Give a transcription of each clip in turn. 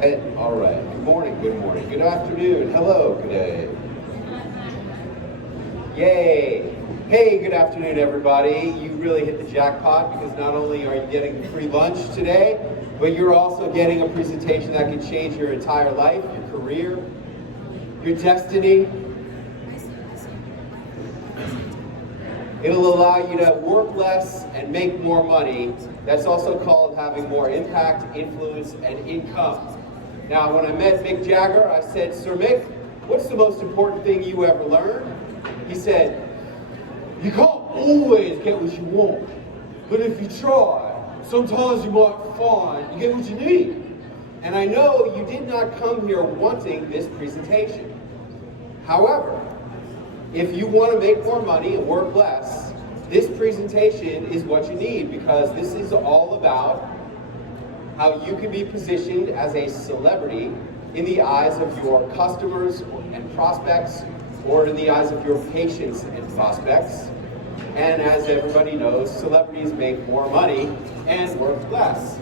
All right. Good morning. Good morning. Good afternoon. Hello. Good day. Yay. Hey, good afternoon, everybody. You really hit the jackpot because not only are you getting free lunch today, but you're also getting a presentation that can change your entire life, your career, your destiny. It'll allow you to work less and make more money. That's also called having more impact, influence, and income. Now, when I met Mick Jagger, I said, "Sir Mick, what's the most important thing you ever learned?" He said, "You can't always get what you want, but if you try, sometimes you might find you get what you need." And I know you did not come here wanting this presentation. However, if you want to make more money and work less, this presentation is what you need, because this is all about how you can be positioned as a celebrity in the eyes of your customers and prospects, or in the eyes of your patients and prospects. And as everybody knows, celebrities make more money and work less.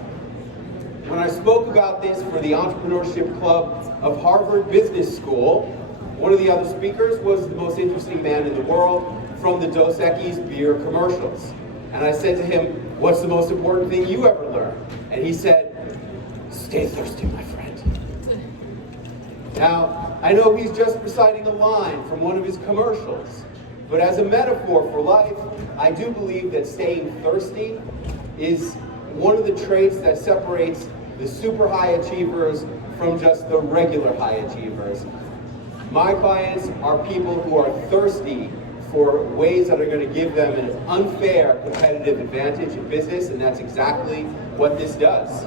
When I spoke about this for the Entrepreneurship Club of Harvard Business School, one of the other speakers was the most interesting man in the world from the Dos Equis beer commercials. And I said to him, "What's the most important thing you ever learned?" And he said, "Stay thirsty, my friend." Now, I know he's just reciting a line from one of his commercials, but as a metaphor for life, I do believe that staying thirsty is one of the traits that separates the super high achievers from just the regular high achievers. My clients are people who are thirsty for ways that are going to give them an unfair competitive advantage in business, and that's exactly what this does.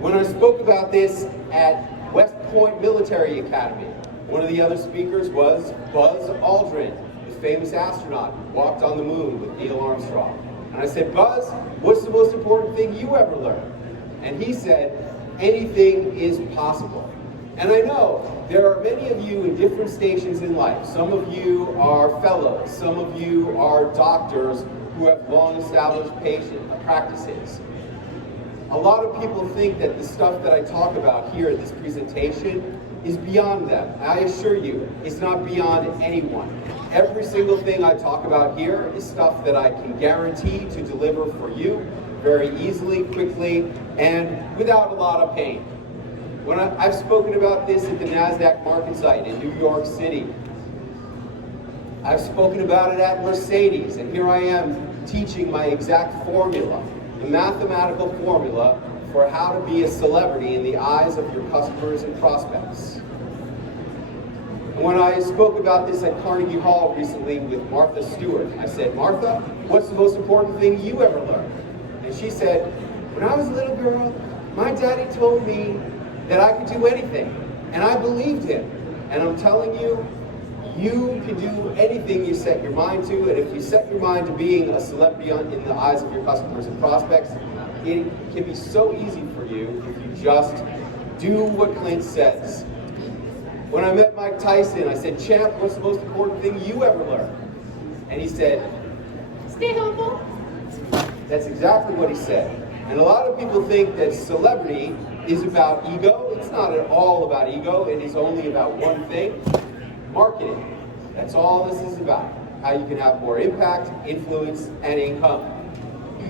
When I spoke about this at West Point Military Academy, one of the other speakers was Buzz Aldrin, the famous astronaut who walked on the moon with Neil Armstrong. And I said, "Buzz, what's the most important thing you ever learned?" And he said, "Anything is possible." And I know there are many of you in different stations in life. Some of you are fellows. Some of you are doctors who have long established practices. A lot of people think that the stuff that I talk about here at this presentation is beyond them. I assure you, it's not beyond anyone. Every single thing I talk about here is stuff that I can guarantee to deliver for you very easily, quickly, and without a lot of pain. I've spoken about this at the NASDAQ market site in New York City. I've spoken about it at Mercedes, and here I am teaching my exact formula, the mathematical formula for how to be a celebrity in the eyes of your customers and prospects. And when I spoke about this at Carnegie Hall recently with Martha Stewart, I said, "Martha, what's the most important thing you ever learned?" And she said, "When I was a little girl, my daddy told me that I could do anything, and I believed him. And I'm telling you, you can do anything you set your mind to, and if you set your mind to being a celebrity in the eyes of your customers and prospects, it can be so easy for you if you just do what Clint says." When I met Mike Tyson, I said, "Champ, what's the most important thing you ever learned?" And he said, "Stay humble." That's exactly what he said. And a lot of people think that celebrity is about ego. It's not at all about ego. It is only about one thing: marketing. That's all this is about. How you can have more impact, influence, and income.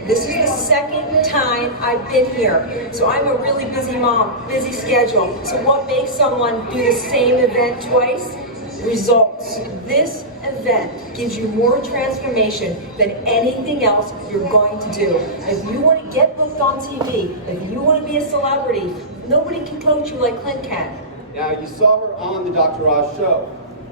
This is the second time I've been here, so I'm a really busy mom, busy schedule. So what makes someone do the same event twice? Results. This event gives you more transformation than anything else you're going to do. If you want to get booked on TV, if you want to be a celebrity, nobody can coach you like Clint can. Now, you saw her on the Dr. Oz show.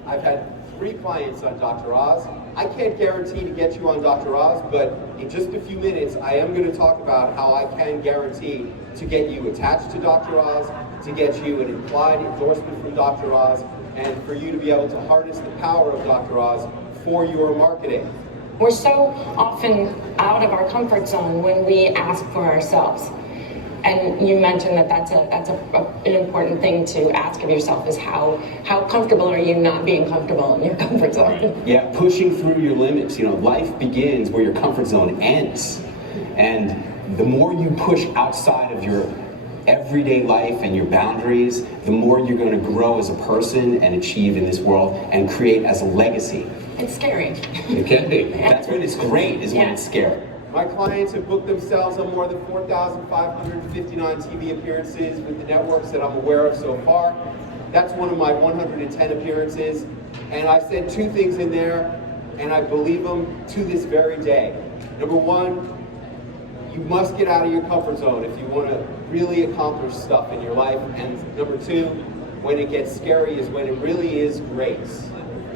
I've had 3 clients on Dr. Oz. I can't guarantee to get you on Dr. Oz, but in just a few minutes, I am going to talk about how I can guarantee to get you attached to Dr. Oz, to get you an implied endorsement from Dr. Oz, and for you to be able to harness the power of Dr. Oz for your marketing. We're so often out of our comfort zone when we ask for ourselves. And you mentioned that that's an important thing to ask of yourself, is how comfortable are you not being comfortable in your comfort zone? Yeah, pushing through your limits. You know, life begins where your comfort zone ends. And the more you push outside of your everyday life and your boundaries, the more you're going to grow as a person and achieve in this world and create as a legacy. It's scary. It can be. That's when it's great, is when it's scary. My clients have booked themselves on more than 4,559 TV appearances with the networks that I'm aware of so far. That's one of my 110 appearances. And I said two things in there, and I believe them to this very day. Number one, you must get out of your comfort zone if you want to really accomplish stuff in your life. And number two, when it gets scary is when it really is great.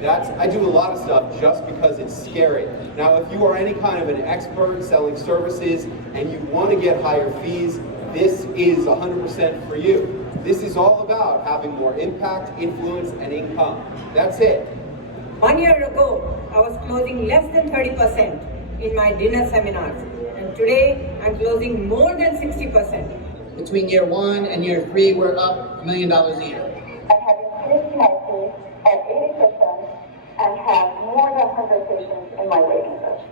I do a lot of stuff just because it's scary. Now, if you are any kind of an expert selling services and you want to get higher fees, this is 100% for you. This is all about having more impact, influence, and income. That's it. 1 year ago, I was closing less than 30% in my dinner seminars. And today, I'm closing more than 60%. Between year 1 and year 3, we're up $1 million a year. I have increased my fees at 80% and have more than 100 patients in my waiting list.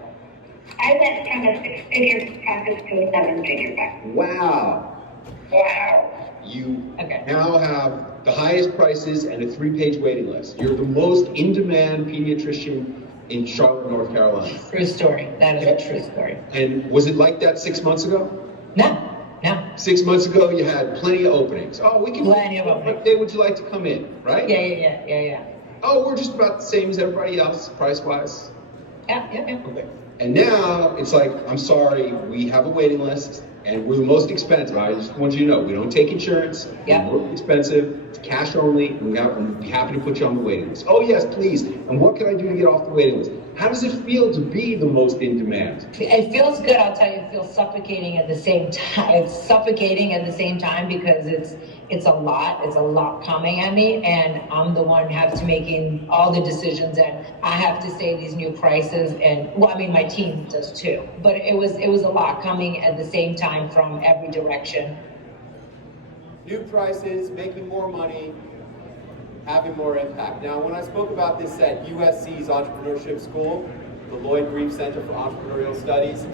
I went from a six-figure practice to a seven-figure practice. Wow. Wow. You now have the highest prices and a 3-page waiting list. You're the most in-demand pediatrician in Charlotte, North Carolina. True story. That is a true story. And was it like that 6 months ago? No. 6 months ago, you had plenty of openings. Oh, we can. Plenty of openings. What day would you like to come in, right? Yeah. Oh, we're just about the same as everybody else, price-wise. Yeah. Okay. And now it's like, I'm sorry, we have a waiting list, and we're the most expensive. I just want you to know, we don't take insurance. Yeah. We're expensive. It's cash only. We'd be happy to put you on the waiting list. Oh yes, please. And what can I do to get off the waiting list? How does it feel to be the most in demand? It feels good, I'll tell you. It feels suffocating at the same time. It's suffocating at the same time because it's a lot. It's a lot coming at me, and I'm the one who has to making all the decisions, and I have to say these new prices. And well, I mean, my team does too. But it was a lot coming at the same time from every direction. New prices, making more money, having more impact. Now, when I spoke about this at USC's Entrepreneurship School, the Lloyd Grief Center for Entrepreneurial Studies,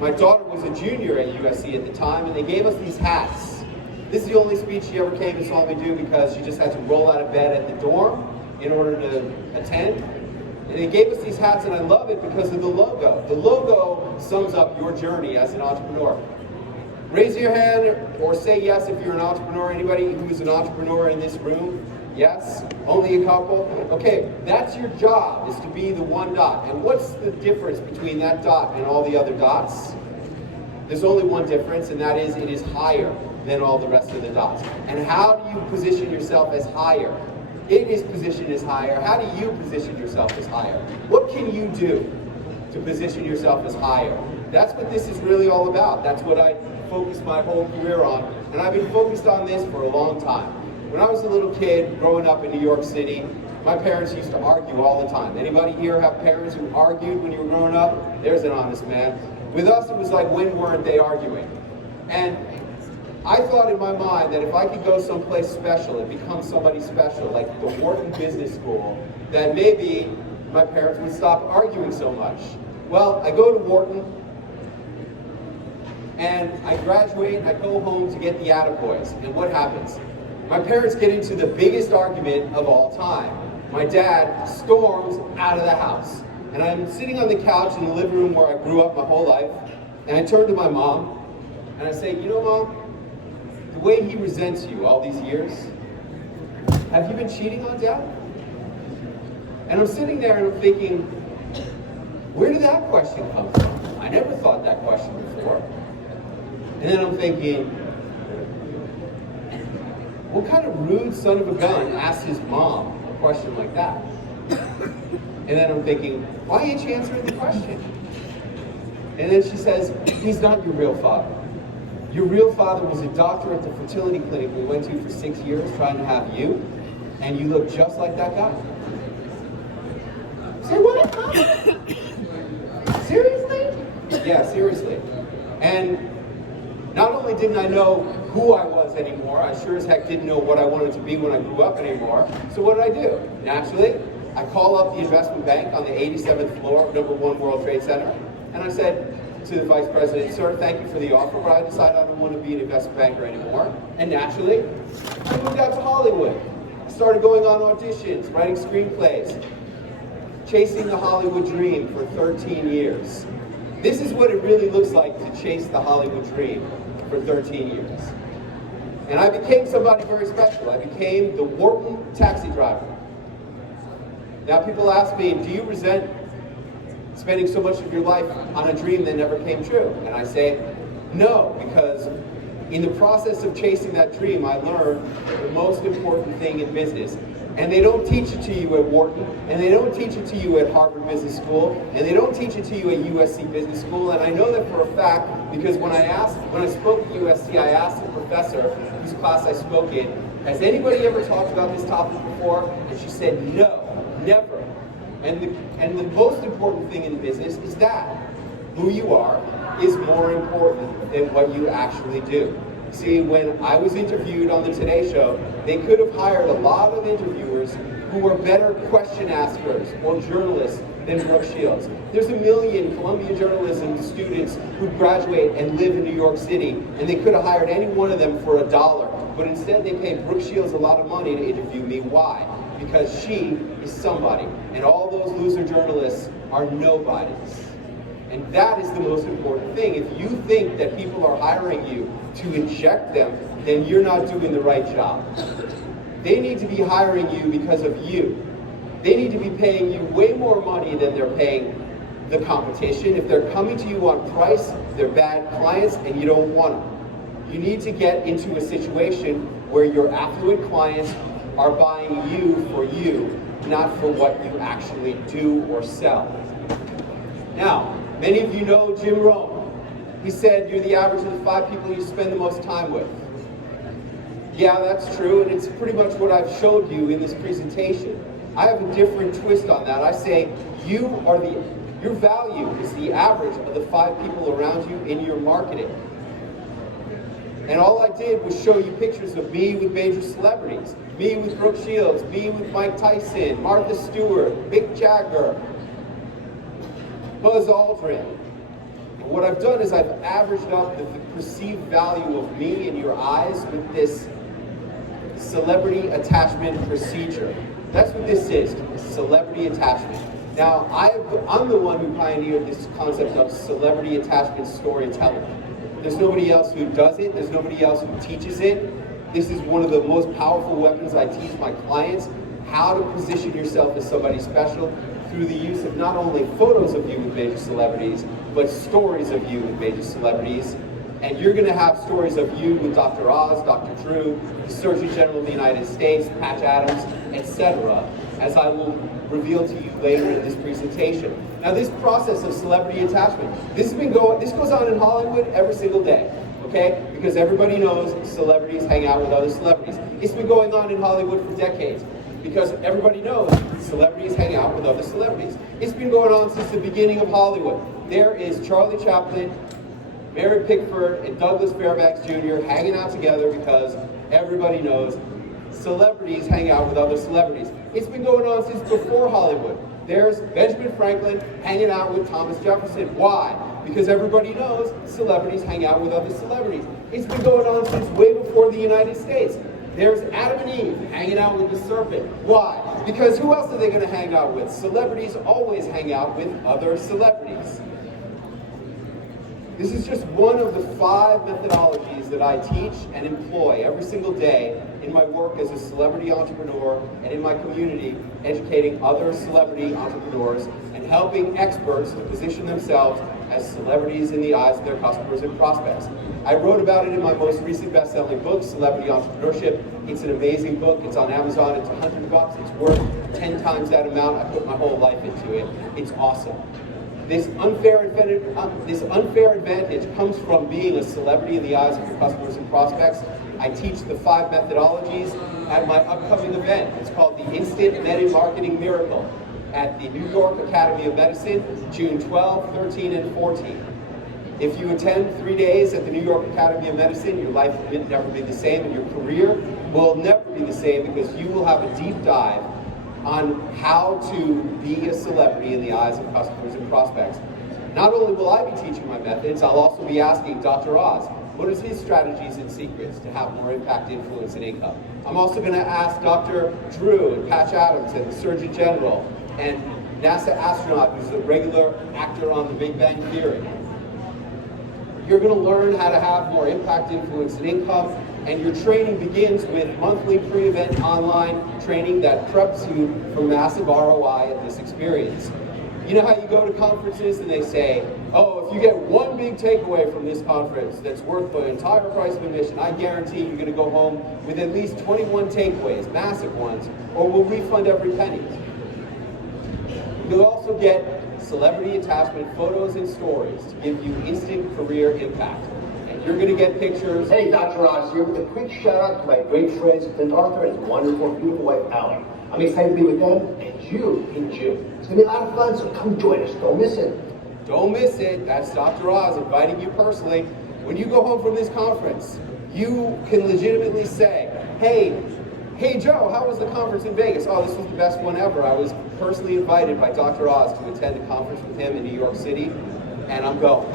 my daughter was a junior at USC at the time, and they gave us these hats. This is the only speech she ever came and saw me do because she just had to roll out of bed at the dorm in order to attend. And they gave us these hats, and I love it because of the logo. The logo sums up your journey as an entrepreneur. Raise your hand or say yes if you're an entrepreneur. Anybody who's an entrepreneur in this room? Yes? Only a couple? Okay, that's your job, is to be the one dot. And what's the difference between that dot and all the other dots? There's only one difference, and that is it is higher than all the rest of the dots. And how do you position yourself as higher? It is positioned as higher. How do you position yourself as higher? What can you do to position yourself as higher? That's what this is really all about. That's what I focused my whole career on. And I've been focused on this for a long time. When I was a little kid growing up in New York City, my parents used to argue all the time. Anybody here have parents who argued when you were growing up? There's an honest man. With us, it was like, when weren't they arguing? And I thought in my mind that if I could go someplace special and become somebody special, like the Wharton Business School, that maybe my parents would stop arguing so much. Well, I go to Wharton, and I graduate, and I go home to get the attaboys. And what happens? My parents get into the biggest argument of all time. My dad storms out of the house. And I'm sitting on the couch in the living room where I grew up my whole life, and I turn to my mom, and I say, you know, Mom, the way he resents you all these years, have you been cheating on Dad? And I'm sitting there and I'm thinking, where did that question come from? I never thought that question before. And then I'm thinking, what kind of rude son of a gun asked his mom a question like that? And then I'm thinking, why ain't you answering the question? And then she says, he's not your real father. Your real father was a doctor at the fertility clinic we went to for 6 years trying to have you, and you look just like that guy. Say what? Seriously? Yeah, seriously. And not only didn't I know who I was anymore, I sure as heck didn't know what I wanted to be when I grew up anymore. So what did I do? Naturally, I call up the investment bank on the 87th floor of #1 World Trade Center, and I said, to the vice president, sir, thank you for the offer, but I decided I don't want to be an investment banker anymore. And naturally, I moved out to Hollywood. Started going on auditions, writing screenplays, chasing the Hollywood dream for 13 years. This is what it really looks like to chase the Hollywood dream for 13 years. And I became somebody very special. I became the Wharton taxi driver. Now people ask me, do you resent spending so much of your life on a dream that never came true? And I say, no, because in the process of chasing that dream, I learned the most important thing in business. And they don't teach it to you at Wharton, and they don't teach it to you at Harvard Business School, and they don't teach it to you at USC Business School. And I know that for a fact because when I spoke at USC, I asked the professor whose class I spoke in, has anybody ever talked about this topic before? And she said, no, never. And the most important thing in business is that who you are is more important than what you actually do. See, when I was interviewed on the Today Show, they could have hired a lot of interviewers who were better question askers or journalists than Brooke Shields. There's a million Columbia journalism students who graduate and live in New York City, and they could have hired any one of them for $1. But instead they paid Brooke Shields a lot of money to interview me. Why? Because she is somebody, and all those loser journalists are nobodies. And that is the most important thing. If you think that people are hiring you to inject them, then you're not doing the right job. They need to be hiring you because of you. They need to be paying you way more money than they're paying the competition. If they're coming to you on price, they're bad clients and you don't want them. You need to get into a situation where your affluent clients are buying you, not for what you actually do or sell. Now, many of you know Jim Rohn. He said you're the average of the 5 people you spend the most time with. Yeah, that's true, and it's pretty much what I've showed you in this presentation. I have a different twist on that. I say your value is the average of the 5 people around you in your marketing. And all I did was show you pictures of me with major celebrities. Me with Brooke Shields, me with Mike Tyson, Martha Stewart, Mick Jagger, Buzz Aldrin. What I've done is I've averaged up the perceived value of me in your eyes with this celebrity attachment procedure. That's what this is, celebrity attachment. Now, I'm the one who pioneered this concept of celebrity attachment storytelling. There's nobody else who does it. There's nobody else who teaches it. This is one of the most powerful weapons I teach my clients, how to position yourself as somebody special through the use of not only photos of you with major celebrities, but stories of you with major celebrities. And you're going to have stories of you with Dr. Oz, Dr. Drew, the Surgeon General of the United States, Patch Adams, etc., as I will reveal to you later in this presentation. Now, this process of celebrity attachment, this goes on in Hollywood every single day, okay? Because everybody knows celebrities hang out with other celebrities. It's been going on in Hollywood for decades, because everybody knows celebrities hang out with other celebrities. It's been going on since the beginning of Hollywood. There is Charlie Chaplin, Mary Pickford, and Douglas Fairbanks Jr. hanging out together because everybody knows celebrities hang out with other celebrities. It's been going on since before Hollywood. There's Benjamin Franklin hanging out with Thomas Jefferson. Why? Because everybody knows celebrities hang out with other celebrities. It's been going on since way before the United States. There's Adam and Eve hanging out with the serpent. Why? Because who else are they going to hang out with? Celebrities always hang out with other celebrities. This is just one of the 5 methodologies that I teach and employ every single day in my work as a celebrity entrepreneur and in my community, educating other celebrity entrepreneurs and helping experts to position themselves as celebrities in the eyes of their customers and prospects. I wrote about it in my most recent best-selling book, Celebrity Entrepreneurship. It's an amazing book. It's on Amazon. It's $100. It's worth 10 times that amount. I put my whole life into it. It's awesome. This unfair advantage comes from being a celebrity in the eyes of your customers and prospects. I teach the 5 methodologies at my upcoming event. It's called the Instant Meta Marketing Miracle at the New York Academy of Medicine, June 12, 13, and 14. If you attend 3 days at the New York Academy of Medicine, your life will never be the same, and your career will never be the same, because you will have a deep dive on how to be a celebrity in the eyes of customers and prospects. Not only will I be teaching my methods, I'll also be asking Dr. Oz, what is his strategies and secrets to have more impact, influence, and income? I'm also going to ask Dr. Drew and Patch Adams and the Surgeon General and NASA astronaut who's a regular actor on The Big Bang Theory. You're going to learn how to have more impact, influence, and income, and your training begins with monthly pre-event online training that preps you for massive ROI in this experience. You know how you go to conferences and they say, oh, if you get one big takeaway from this conference that's worth the entire price of admission, I guarantee you're going to go home with at least 21 takeaways, massive ones, or we'll refund every penny. You'll also get celebrity attachment photos and stories to give you instant career impact. And you're going to get pictures. Hey, Dr. Oz here with a quick shout out to my great friends Clint Arthur and his wonderful, beautiful wife, Allie. I'm excited to be with them and you in June. It's going to be a lot of fun, so come join us. Don't miss it. Don't miss it. That's Dr. Oz inviting you personally. When you go home from this conference, you can legitimately say, Hey Joe, how was the conference in Vegas? Oh, this was the best one ever. I was personally invited by Dr. Oz to attend a conference with him in New York City, and I'm going.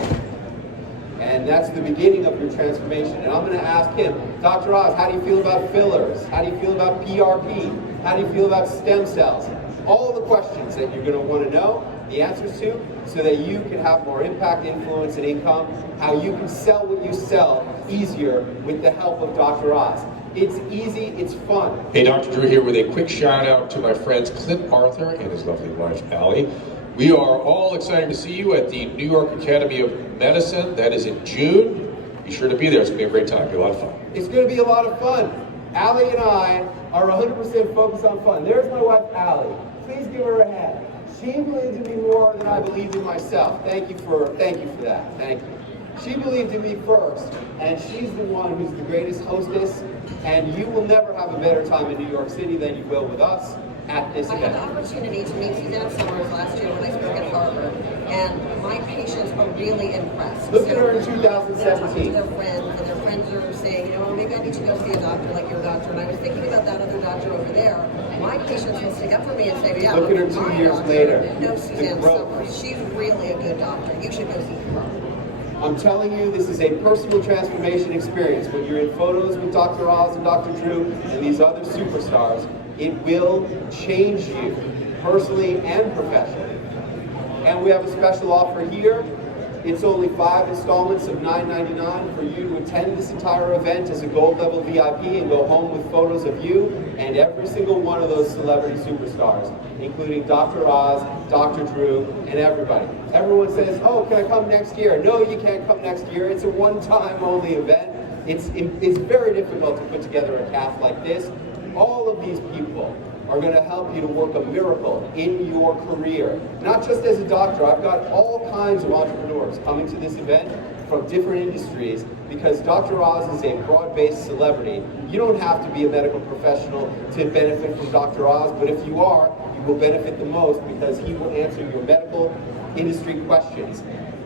And that's the beginning of your transformation. And I'm going to ask him, Dr. Oz, how do you feel about fillers? How do you feel about PRP? How do you feel about stem cells? All the questions that you're going to want to know the answers to, so that you can have more impact, influence, and income, how you can sell what you sell easier with the help of Dr. Oz. It's easy, it's fun. Hey, Dr. Drew here with a quick shout out to my friends Clint Arthur and his lovely wife, Allie. We are all excited to see you at the New York Academy of Medicine. That is in June. Be sure to be there. It's going to be a great time. It'll be a lot of fun. It's going to be a lot of fun. Allie and I are 100% focused on fun. There's my wife, Allie. Please give her a hand. She believed in me more than I believed in myself. Thank you for that. Thank you. She believed in me first, and she's the one who's the greatest hostess, and you will never have a better time in New York City than you will with us at this event. I had the opportunity to meet Suzanne Summers last year when I spoke at Harvard, and my patients are really impressed. Look at her in 2017. They're friends, and their friends are saying, maybe I need to go see a doctor like your doctor. And I was thinking about that other doctor over there. My patients will stick up for me and say, yeah, look at her 2 years later. No, Suzanne Summers. She's really a good doctor. You should go see her. I'm telling you, this is a personal transformation experience. When you're in photos with Dr. Oz and Dr. Drew and these other superstars, it will change you personally and professionally. And we have a special offer here. It's only 5 installments of $9.99 for you to attend this entire event as a gold level VIP and go home with photos of you and every single one of those celebrity superstars, including Dr. Oz, Dr. Drew, and everybody. Everyone says, oh, can I come next year? No, you can't come next year. It's a one-time only event. It's very difficult to put together a cast like this. All of these people are going to help you to work a miracle in your career. Not just as a doctor. I've got all kinds of entrepreneurs coming to this event from different industries because Dr. Oz is a broad-based celebrity. You don't have to be a medical professional to benefit from Dr. Oz, but if you are, you will benefit the most because he will answer your medical industry questions.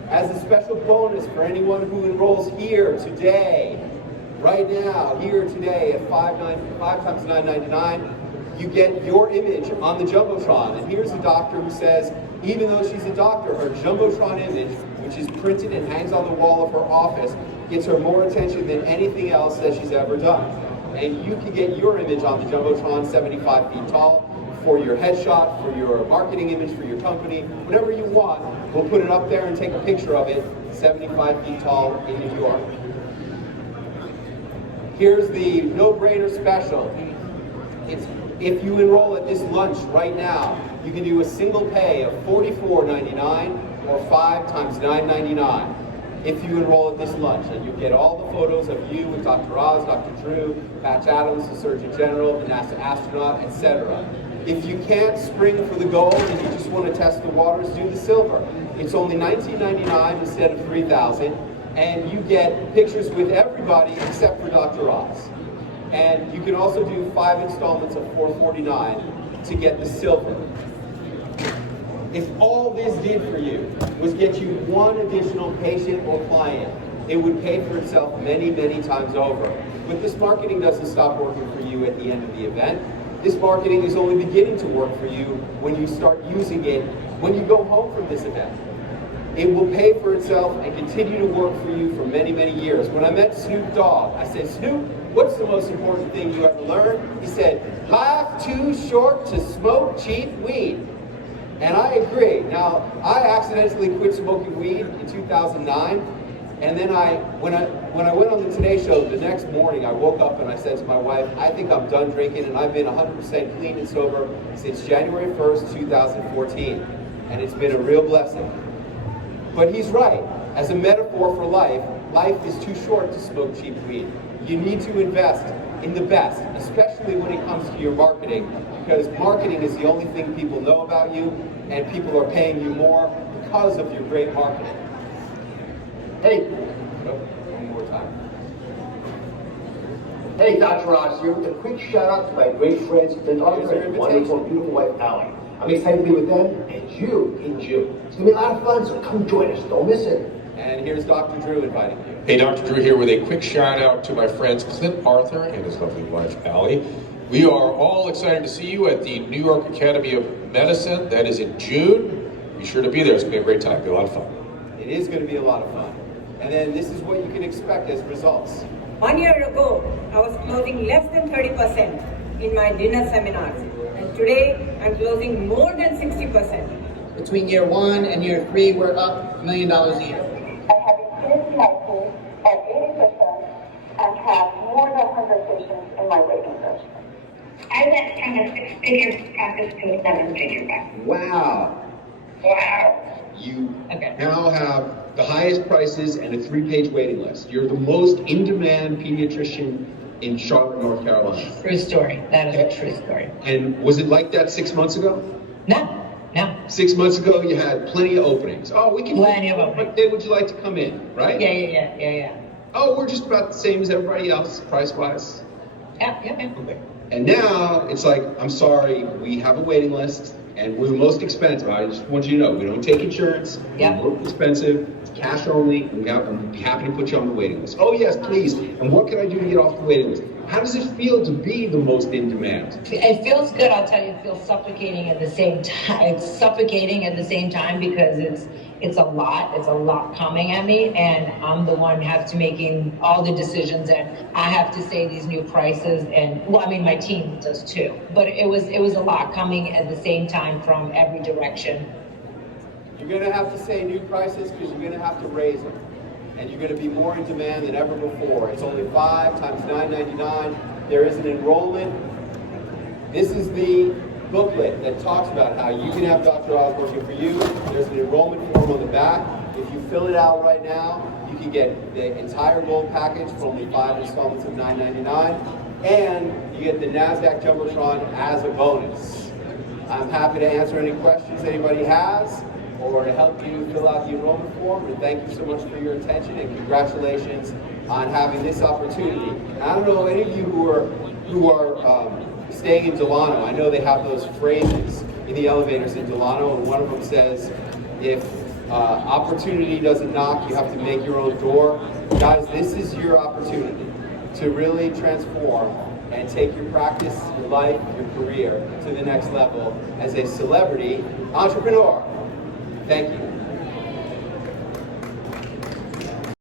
As a special bonus for anyone who enrolls here today, right now, here today at 5 times $9.99, you get your image on the Jumbotron. And here's a doctor who says, even though she's a doctor, her Jumbotron image, which is printed and hangs on the wall of her office, gets her more attention than anything else that she's ever done. And you can get your image on the Jumbotron 75 feet tall for your headshot, for your marketing image, for your company, whatever you want. We'll put it up there and take a picture of it 75 feet tall in New York. Here's the no-brainer special. If you enroll at this lunch right now, you can do a single pay of $44.99 or 5 times $9.99 if you enroll at this lunch. And you get all the photos of you with Dr. Oz, Dr. Drew, Patch Adams, the Surgeon General, the NASA astronaut, etc. If you can't spring for the gold and you just want to test the waters, do the silver. It's only $19.99 instead of $3,000, and you get pictures with everybody except for Dr. Oz. And you can also do 5 installments of $449 to get the silver. If all this did for you was get you one additional patient or client, it would pay for itself many, many times over. But this marketing doesn't stop working for you at the end of the event. This marketing is only beginning to work for you when you start using it when you go home from this event. it will pay for itself and continue to work for you for many, many years. When I met Snoop Dogg, I said, Snoop, what's the most important thing you ever learned? He said, life too short to smoke cheap weed. And I agree. Now, I accidentally quit smoking weed in 2009. And then when I went on the Today Show the next morning, I woke up and I said to my wife, I think I'm done drinking, and I've been 100% clean and sober since January 1st, 2014. And it's been a real blessing. But he's right. As a metaphor for life, life is too short to smoke cheap weed. You need to invest in the best, especially when it comes to your marketing, because marketing is the only thing people know about you, and people are paying you more because of your great marketing. Hey. One more time. Hey, Dr. Oz here with a quick shout out to my great friends Clint and wonderful, beautiful wife Allie. I'm excited to be with them and you in June. It's gonna be a lot of fun, so come join us. Don't miss it. And here's Dr. Drew inviting you. Hey, Dr. Drew here with a quick shout out to my friends Clint Arthur and his lovely wife Allie. We are all excited to see you at the New York Academy of Medicine. That is in June. Be sure to be there. It's going to be a great time. It'll be a lot of fun. It is going to be a lot of fun. And then this is what you can expect as results. 1 year ago, I was closing less than 30% in my dinner seminars. And today, I'm closing more than 60%. Between year 1 and year 3, we're up $1 million a year. I have increased my fees at 80% and have more than 100 patients in my waiting list. I went from a six-figure practice to a seven-figure practice. Wow. Wow. You Okay. now have the highest prices and a 3-page waiting list. You're the most in-demand pediatrician in Charlotte, North Carolina. True story. That is a true story. And was it like that 6 months ago? No. 6 months ago, you had plenty of openings. Oh, we can. Plenty of openings. What day would you like to come in, right? Yeah. Oh, we're just about the same as everybody else, price-wise. Yeah. Okay. And now it's like, I'm sorry, we have a waiting list, and we're the most expensive. I just want you to know, we don't take insurance. Yeah. We're expensive. It's cash only. And we'd be happy to put you on the waiting list. Oh yes, please. And what can I do to get off the waiting list? How does it feel to be the most in demand? It feels good. I'll tell you, it feels suffocating at the same time. It's suffocating at the same time because it's a lot. It's a lot coming at me, and I'm the one have to making all the decisions, and I have to say these new prices. And well, I mean, my team does too. But it was a lot coming at the same time from every direction. You're going to have to say new prices because you're going to have to raise them. And you're going to be more in demand than ever before. It's only 5 times $9.99. There is an enrollment. This is the booklet that talks about how you can have Dr. Oz working for you. There's an enrollment form on the back. If you fill it out right now, you can get the entire gold package for only 5 installments of $9.99. And you get the NASDAQ Jumbotron as a bonus. I'm happy to answer any questions anybody has, or to help you fill out the enrollment form. And thank you so much for your attention, and congratulations on having this opportunity. And I don't know any of you who are staying in Delano. I know they have those phrases in the elevators in Delano, and one of them says, if opportunity doesn't knock, you have to make your own door. Guys, this is your opportunity to really transform and take your practice, your life, your career to the next level as a celebrity entrepreneur. Thank you.